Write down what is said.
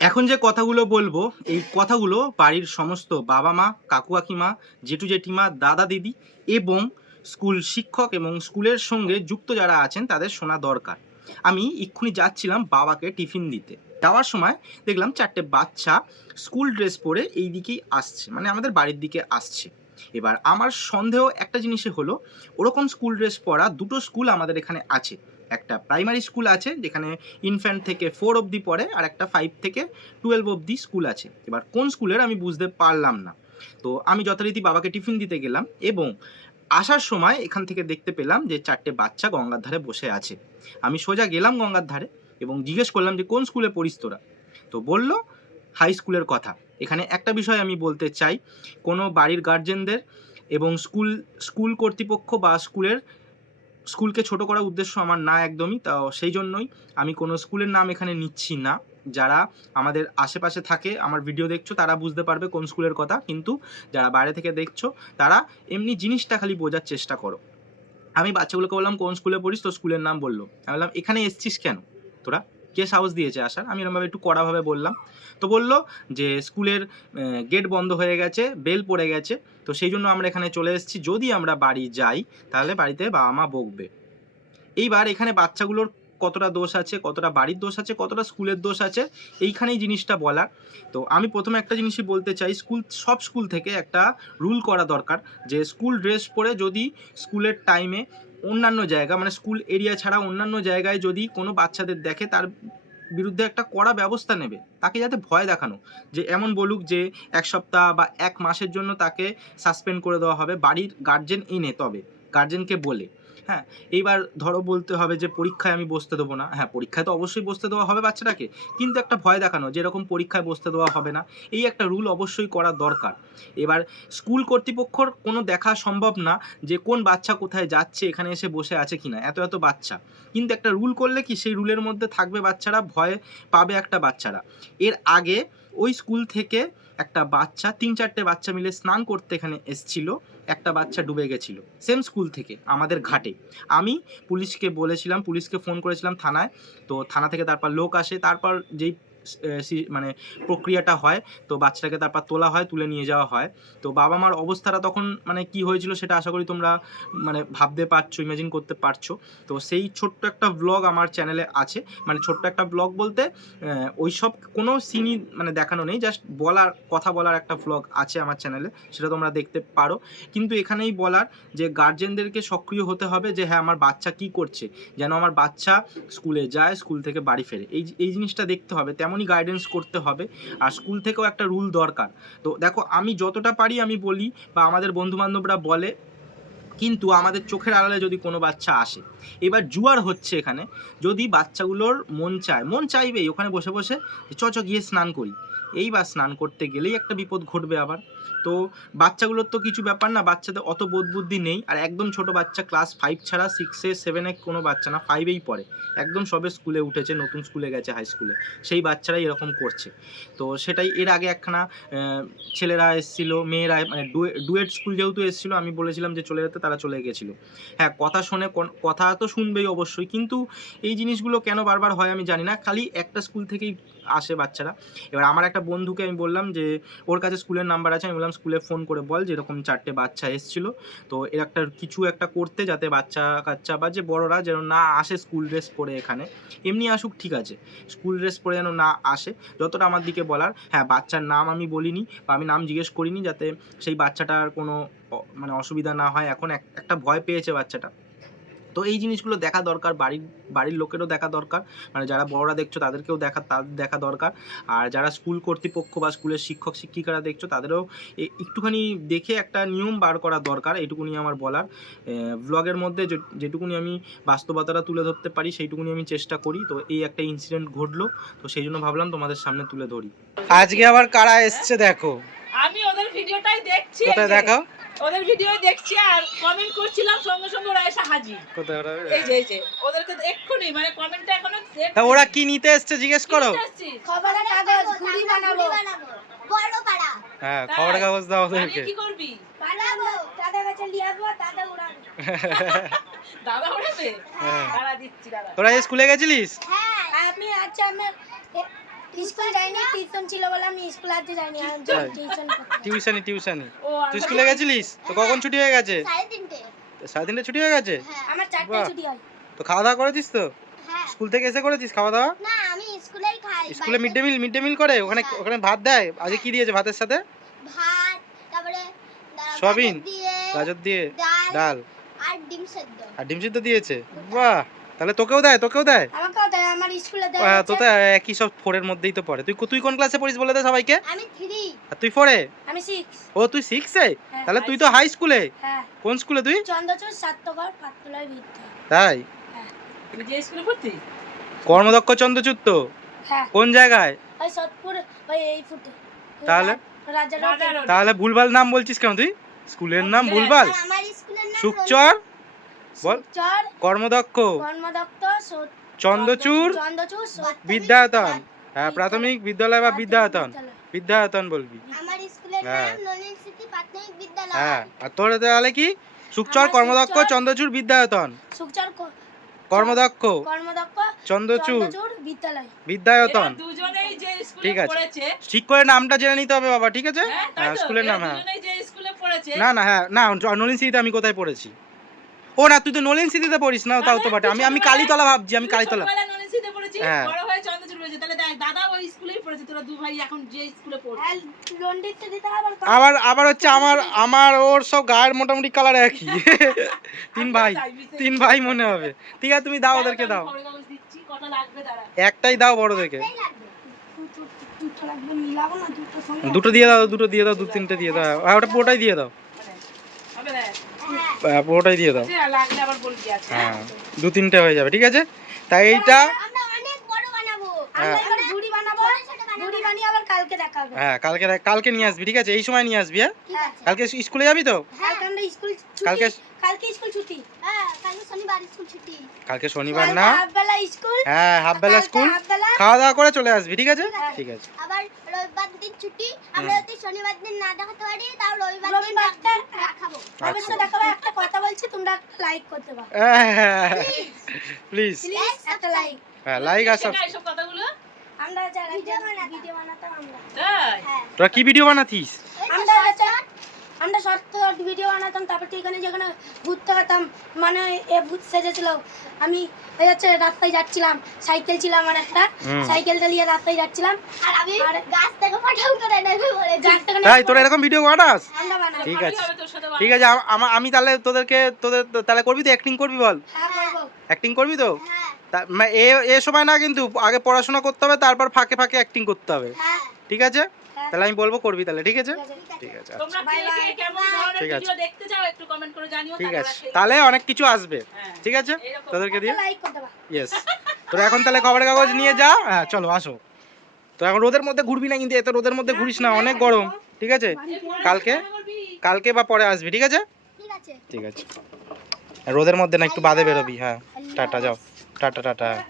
এখন যে কথাগুলো বলবো, এই কথাগুলো বাড়ির সমস্ত বাবা মা, কাকু কাকিমা, জেঠু জেঠিমা, দাদা দিদি এবং স্কুল শিক্ষক এবং স্কুলের সঙ্গে যুক্ত যারা আছেন তাদের শোনা দরকার। আমি এক্ষুনি যাচ্ছিলাম বাবাকে টিফিন দিতে। যাওয়ার সময় দেখলাম 4টে বাচ্চা স্কুল ড্রেস পরে এই দিকেই আসছে, মানে আমাদের বাড়ির দিকে আসছে। এবার আমার সন্দেহ একটা জিনিসে হলো, ওরকম স্কুল ড্রেস পরা দুটো স্কুল আমাদের এখানে আছে। একটা প্রাইমারি স্কুল আছে যেখানে ইনফ্যান্ট থেকে 4 অবধি পড়ে, আর একটা 5 থেকে 12 অবধি স্কুল আছে। এবার কোন স্কুলের আমি বুঝতে পারলাম না। তো আমি যথারীতি বাবাকে টিফিন দিতে গেলাম এবং আসার সময় এখান থেকে দেখতে পেলাম যে 4টে বাচ্চা গঙ্গার ধারে বসে আছে। আমি সোজা গেলাম গঙ্গার ধারে এবং জিজ্ঞেস করলাম যে কোন স্কুলে পড়িস তোরা? তো বলল হাই স্কুলের কথা। এখানে একটা বিষয় আমি বলতে চাই, কোনো বাড়ির গার্জেনদের এবং স্কুল কর্তৃপক্ষ বা স্কুলকে ছোট করার উদ্দেশ্য আমার না একদমই। তা সেই জন্যই আমি কোনো স্কুলের নাম এখানে নিচ্ছি না। যারা আমাদের আশেপাশে থাকে, আমার ভিডিও দেখছো, তারা বুঝতে পারবে কোন স্কুলের কথা, কিন্তু যারা বাইরে থেকে দেখছো তারা এমনি জিনিসটা খালি বোঝার চেষ্টা করো। আমি বাচ্চাগুলোকে বললাম কোন স্কুলে পড়িস? তো স্কুলের নাম বললো। আমি বললাম এখানে এসছিস কেন তোরা? কে সাহস দিয়েছে আসার? আমি এরকমভাবে একটু কড়াভাবে বললাম। তো বলল যে স্কুলের গেট বন্ধ হয়ে গেছে, বেল পড়ে গেছে, তো সেই জন্য আমরা এখানে চলে এসেছি। যদি আমরা বাড়ি যাই তাহলে বাড়িতে বাবা মা বকবে। এইবার এখানে বাচ্চাগুলোর কতটা দোষ আছে, কতটা বাড়ির দোষ আছে, কতটা স্কুলের দোষ আছে, এইখানেই জিনিসটা বলার। তো আমি প্রথমে একটা জিনিসই বলতে চাই, সব স্কুল থেকে একটা রুল করা দরকার যে স্কুল ড্রেস পরে যদি স্কুলের টাইমে অন্যান্য জায়গা, মানে স্কুল এরিয়া ছাড়া অন্যান্য জায়গায় যদি কোনো বাচ্চাদের দেখে, তার বিরুদ্ধে একটা কড়া ব্যবস্থা নেবে। তাকে যাতে ভয় দেখানো, যে এমন বলুক যে 1 সপ্তাহ বা 1 মাসের জন্য তাকে সাসপেন্ড করে দেওয়া হবে, বাড়ির গার্জেন এনে, তবে গার্জেনকে বলে। হ্যাঁ, এইবার ধরো বলতে হবে যে পরীক্ষায় আমি বসতে দেবো না। হ্যাঁ, পরীক্ষায় তো অবশ্যই বসতে দেওয়া হবে বাচ্চাটাকে, কিন্তু একটা ভয় দেখানো যে এরকম পরীক্ষায় বসতে দেওয়া হবে না, এই একটা রুল অবশ্যই করা দরকার। এবার স্কুল কর্তৃপক্ষর কোনো দেখা সম্ভব না যে কোন বাচ্চা কোথায় যাচ্ছে, এখানে এসে বসে আছে কিনা, এত এত বাচ্চা। কিন্তু একটা রুল করলে কি সেই রুলের মধ্যে থাকবে, বাচ্চারা ভয় পাবে একটা বাচ্চারা। এর আগে ওই স্কুল থেকে একটা বাচ্চা, 3-4টে বাচ্চা মিলে স্নান করতে এখানে এসছিল, একটা বাচ্চা ডুবে গেছিল সেম স্কুল থেকে আমাদের ঘাটে। আমি পুলিশকে বলেছিলাম, পুলিশকে ফোন করেছিলাম থানায়। তো থানা থেকে তারপর লোক আসে, তারপর যেই মানে প্রক্রিয়াটা হয়, তো বাচ্চাটাকে তারপর তোলা হয়, তুলে নিয়ে যাওয়া হয়। তো বাবা মার অবস্থাটা তখন মানে কি হয়েছিল সেটা আশা করি তোমরা মানে ভাবতে পারছো, ইমাজিন করতে পারছো। তো সেই ছোট্ট একটা ব্লগ আমার চ্যানেলে আছে, মানে ছোট্ট একটা ব্লগ বলতে ওই সব কোনো সিনই মানে দেখানো নেই, জাস্ট কথা বলার একটা ব্লগ আছে আমার চ্যানেলে, সেটা তোমরা দেখতে পারো। কিন্তু এখানেই বলার যে গার্জেনদেরকে সক্রিয় হতে হবে যে হ্যাঁ আমার বাচ্চা কি করছে, যেন আমার বাচ্চা স্কুলে যায়, স্কুল থেকে বাড়ি ফেরে, এই জিনিসটা দেখতে হবে, তেমনই গাইডেন্স করতে হবে। আর স্কুল থেকেও একটা রুল দরকার। তো দেখো, আমি যতটা পারি আমি বলি, বা আমাদের বন্ধুবান্ধবরা বলে, কিন্তু আমাদের চোখের আড়ালে যদি কোনো বাচ্চা আসে, এবার জুয়ার হচ্ছে এখানে, যদি বাচ্চাগুলোর মন চাইবেই ওখানে বসে বসে চ গিয়ে স্নান করি, এইবার স্নান করতে গেলেই একটা বিপদ ঘটবে আবার। তো বাচ্চাগুলোর তো কিছু ব্যাপার না, বাচ্চাদের অত বোধ বুদ্ধি নেই, আর একদম ছোট বাচ্চা, ক্লাস 5 ছাড়া 6-এ 7-এ কোনো বাচ্চা না, 5-এই পড়ে, একদম সবে স্কুলে উঠেছে, নতুন স্কুলে গেছে, হাই স্কুলে, সেই বাচ্চারাই এরকম করছে। তো সেটাই, এর আগে একখানা ছেলেরা এসেছিলো, মেয়েরা, মানে ডুয়েট স্কুল যেহেতু এসেছিলো, আমি বলেছিলাম যে চলে যেতে, তারা চলে গেছিলো। হ্যাঁ, কথা শুনে, কথা তো শুনবেই অবশ্যই, কিন্তু এই জিনিসগুলো কেন বারবার হয় আমি জানি না, খালি একটা স্কুল থেকেই আসে বাচ্চারা। এবার আমার একটা বন্ধুকে আমি বললাম যে ওর কাছে স্কুলের নাম্বার আছে, আমি বললাম স্কুলে ফোন করে বল যে এরকম 4টে বাচ্চা এসেছিলো, তো এর কিছু একটা করতে, যাতে বাচ্চা কাচ্চা বা যে বড়রা যেন না আসে স্কুল ড্রেস পরে এখানে, এমনি আসুক ঠিক আছে, স্কুল ড্রেস পরে যেন না আসে, যতটা আমার দিকে বলার। হ্যাঁ, বাচ্চার নাম আমি বলিনি বা আমি নাম জিজ্ঞেস করিনি, যাতে সেই বাচ্চাটার কোনো মানে অসুবিধা না হয়। এখন একটা ভয় পেয়েছে বাচ্চাটা। তো এই জিনিসগুলো দেখা দরকার, বাড়ির লোকেরও দেখা দরকার, মানে যারা বড়রা দেখছো তাদের দেখা দরকার। আর যারা স্কুল কর্তৃপক্ষ বা স্কুলের শিক্ষক শিক্ষিকারা দেখছো, তাদেরও একটুখানি দেখে একটা নিয়ম বার করা দরকার, এইটুকুনি আমার বলার। ব্লগের মধ্যে যেটুকুনি আমি বাস্তবতাটা তুলে ধরতে পারি সেইটুকুনি আমি চেষ্টা করি। তো এই একটা ইনসিডেন্ট ঘটলো, তো সেই জন্য ভাবলাম তোমাদের সামনে তুলে ধরি। আজকে আবার কারা এসছে দেখো, আমি ওদের ভিডিওটাই দেখছি, কোথায় দেখো, ওদের ভিডিও দেখছি আর কমেন্ট করছিলাম, সঙ্গে সঙ্গে ওরা এসে হাজির। কোথায় ওরা? এই যে ওদেরকে এক্ষুনি, মানে কমেন্টটা এখনো তা ওরা কি নিতে এসছে জিজ্ঞেস করো। খবরের কাগজ ঘুড়ি বানাবো, বড় পাড়া। হ্যাঁ, খবরের কাগজ দাও ওদেরকে। কি করবি? বানাবো, দাদা কাছে নিয়ে আসবো, দাদা উড়াবে। দাদা উড়াবে? দাদা দিচ্ছি, দাদা। তোরা স্কুলে গেছিলিস? হ্যাঁ, আমি স্কুল যাইনি, টিউশন ছিল বলে আমি স্কুল আজকে যাইনি। আমি তাই? টিউশন টিউশনি ও তুই স্কুলে গেছিলিস? তো কখন ছুটি হয়ে গেছে? 3:30। 3:30 ছুটি হয়ে গেছে? আমার 4টায় বাহ। ছুটি হয়। তো খাওয়া দাওয়া করেছিস তো? হ্যাঁ। স্কুল থেকে এসে করেছিস খাওয়া দাওয়া? না, আমি স্কুলেই খাই। স্কুলে মিড ডে মিল করে ওখানে হ্যাঁ। ওখানে ভাত দেয়? আজকে কি দিয়েছে ভাতের সাথে? ভাত, তারপরে সয়াবিন? গাজর দিয়ে, গাজর দিয়ে ডাল ডাল আর ডিম সেদ্ধ। আর ডিম সিদ্ধ দিয়েছে। বাহ, তাহলে তোকেও দেয়? আমাকেও দেয়, আমার স্কুলে দেয়। তো তো একই সব 4 এর মধ্যেই তো পড়ে। তুই কোন ক্লাসে পড়িস বলে দে সবাইকে। আমি 3। আর তুই 4 এ? আমি 6। ও তুই 6 এ? তাহলে তুই তো হাই স্কুলে। হ্যাঁ। কোন স্কুলে তুই? চন্দ্রচূড় সাতগড় পাঠতলায় বিদ্যা। তাই? তুই যে স্কুলে পড়তিস? কর্মদক্ষ চন্দ্রচূড় তো হ্যাঁ। কোন জায়গায়? ওই সতপুর, ওই এই ফুটে। তাহলে? রাজা রাজা রোড। রোড। তাহলে ভুলভাল নাম বলছিস কেন তুই? স্কুলের নাম ভুলভাল? আর আমার স্কুলের নাম সুকচর বল। চর কর্মদক্ষ কর্মদত্ত চন্দ্রচূড় চন্দ্রচূড় বিদ্যায়তন। হ্যাঁ, প্রাথমিক বিদ্যালয় বা বিদ্যায়তন। বিদ্যালয়। বিদ্যায়তন বলবি। আমার স্কুলের হ্যাঁ। নাম নলিন স্মৃতি প্রাথমিক বিদ্যালয়। হ্যাঁ, আর তোর তাহলে কি? সুকচর আমার কর্মদক্ষ সুকচর- চন্দ্রচূড় বিদ্যায়তন। সুকচর কর্মদক্ষ কর্মদক্ষ চন্দ্রচূড় বিদ্যালয়। বিদ্যায়তন। এরা দুজনেই যে স্কুলে ঠিক আছে। পড়েছে, ঠিক করে নামটা জেনে নিতে হবে বাবা, ঠিক আছে? হ্যাঁ, তাই হ্যাঁ, তো? স্কুলের এরা নাম। হ্যাঁ, দুজনেই যে স্কুলে পড়েছে, না না, হ্যাঁ না, নলিন সিটিতে আমি কোথায় পড়েছি? ও না, তুই তো নলিন সিটিতে পড়িস না, তাও তো তাহলে বটে। তুই আমি ছোটবেলায়- কালীতলা ভাবছি, আমি তুই কালীতলা। ছোটবেলায় নলিনসিতে পড়েছিস, হ্যাঁ। বড় হয়ে চন্দ্রচূড় পড়েছিস। তাহলে দেখ, দাদা ওই স্কুলেই পড়েছে, তোরা দু ভাই এখন যে স্কুলে পড়ছিস। আর লন্ডিতে দিতে আবার আবার আবার হচ্ছে আমার ওর সব গায়ের মোটামুটি কালার একই। তিন ভাই মনে হবে। ঠিক আছে, তুমি দাও, ওদেরকে দাও। খবরের কাগজ দিচ্ছি, কটা লাগবে দাঁড়া। একটাই দাও বড় দেখে। একটাই লাগবে। দুটো লাগবে, মিলাবো না দুটো সঙ্গে। দুটো দিয়ে দাও, 2-3টে দিয়ে দাও। আর ওটা পুরোটাই দিয়ে দাও। হবে দেখ। হ্যাঁ। পুরোটাই দিয়ে দাও। লাগলে আবার বলবি আছে। হ্যাঁ, 2-3টে হয়ে যাবে, ঠিক আছে? তাই এইটা আমরা অনেক বড় বানাবো। হ্যাঁ। আমরা এবার ঝুড়ি বানাবো। ঝুড়ি বানিয়ে আবার কালকে দেখাবো। হ্যাঁ, কালকে নিয়ে আসবি, ঠিক আছে? এই সময় নিয়ে আসবি। হ্যাঁ, ঠিক আছে। কালকে স্কুলে যাবি তো? কালকে আমরা স্কুল ছুটি। কালকে- কালকে স্কুল ছুটি। হ্যাঁ, কালকে শনিবার স্কুল ছুটি। কালকে শনিবার না? হাফ বেলা স্কুল। হ্যাঁ, হাফ বেলা কালকে স্কুল। হাফ বেলা। খাওয়া দাওয়া করে চলে আসবি, ঠিক আছে? হ্যাঁ। ঠিক আছে। আবার রবিবার দিন ছুটি। আমরা যদি শনিবার দিন না দেখাতে পারি তাও রবিবার দিন দেখাবো। অবশ্যই দেখাবো। একটা কথা বলছি, তোমরা একটা লাইক করতে পারো। প্লিজ। প্লিজ একটা লাইক। হ্যাঁ, লাইক আর শেখা এইসব কথাগুলো? আমরা যারা ভিডিও বানাতাম আমরা। তাই? হ্যাঁ। তোরা কি ভিডিও বানাতিস? আমরা শর্ট ভিডিও বানাতাম, তারপর এখানে যেখানে ঘুরতে যেতাম, মানে এ ভূত সেজেছিল। আমি হচ্ছে রাস্তায় যাচ্ছিলাম, সাইকেল ছিল আমার একটা, সাইকেলটা নিয়ে রাস্তায় যাচ্ছিলাম, আর আমি গাছ থেকে ফটাম করে নেমে পড়ে গাছ থেকে তাই তোরা এরকম ভিডিও বানাস? আমরা বানাই। ঠিক ভালোই আছে। হবে তোর সাথে ঠিক আছে, আমি তাহলে তোদের তাহলে করবি তো? অ্যাক্টিং করবি বল? হ্যাঁ করবো। অ্যাক্টিং করবি তো? হ্যাঁ এ সময় না, কিন্তু আগে পড়াশোনা করতে হবে, তারপর ফাঁকে ফাঁকে অ্যাক্টিং করতে হবে, হ্যাঁ। ঠিক আছে? তাহলে আমি বলবো করবি তাহলে, ঠিক আছে? ঠিক আছে, আচ্ছা, তোমরা কে Bye কে bye. কেমন ধরনের ঠিক আছে। ভিডিও দেখতে চাও একটু কমেন্ট করে জানিও। ঠিক তারপর আছে। সেই- তাহলে অনেক কিছু আসবে, হ্যাঁ। ঠিক আছে? এইরকম। তোদেরকে দিয়ে। লাইক করতে পারো। ইয়েস। তোরা এখন তাহলে খবরের কাগজ নিয়ে যা। হ্যাঁ, চলো আসো। তো এখন রোদের মধ্যে ঘুরবি না, কিন্তু এত রোদের মধ্যে ঘুরিস না, অনেক গরম, ঠিক আছে? কালকে বা পরে আসবি, ঠিক আছে? ঠিক আছে। ঠিক আছে। আর রোদের মধ্যে না, একটু বাদে বেরোবি। হ্যাঁ, টাটা, যাও। টাটা।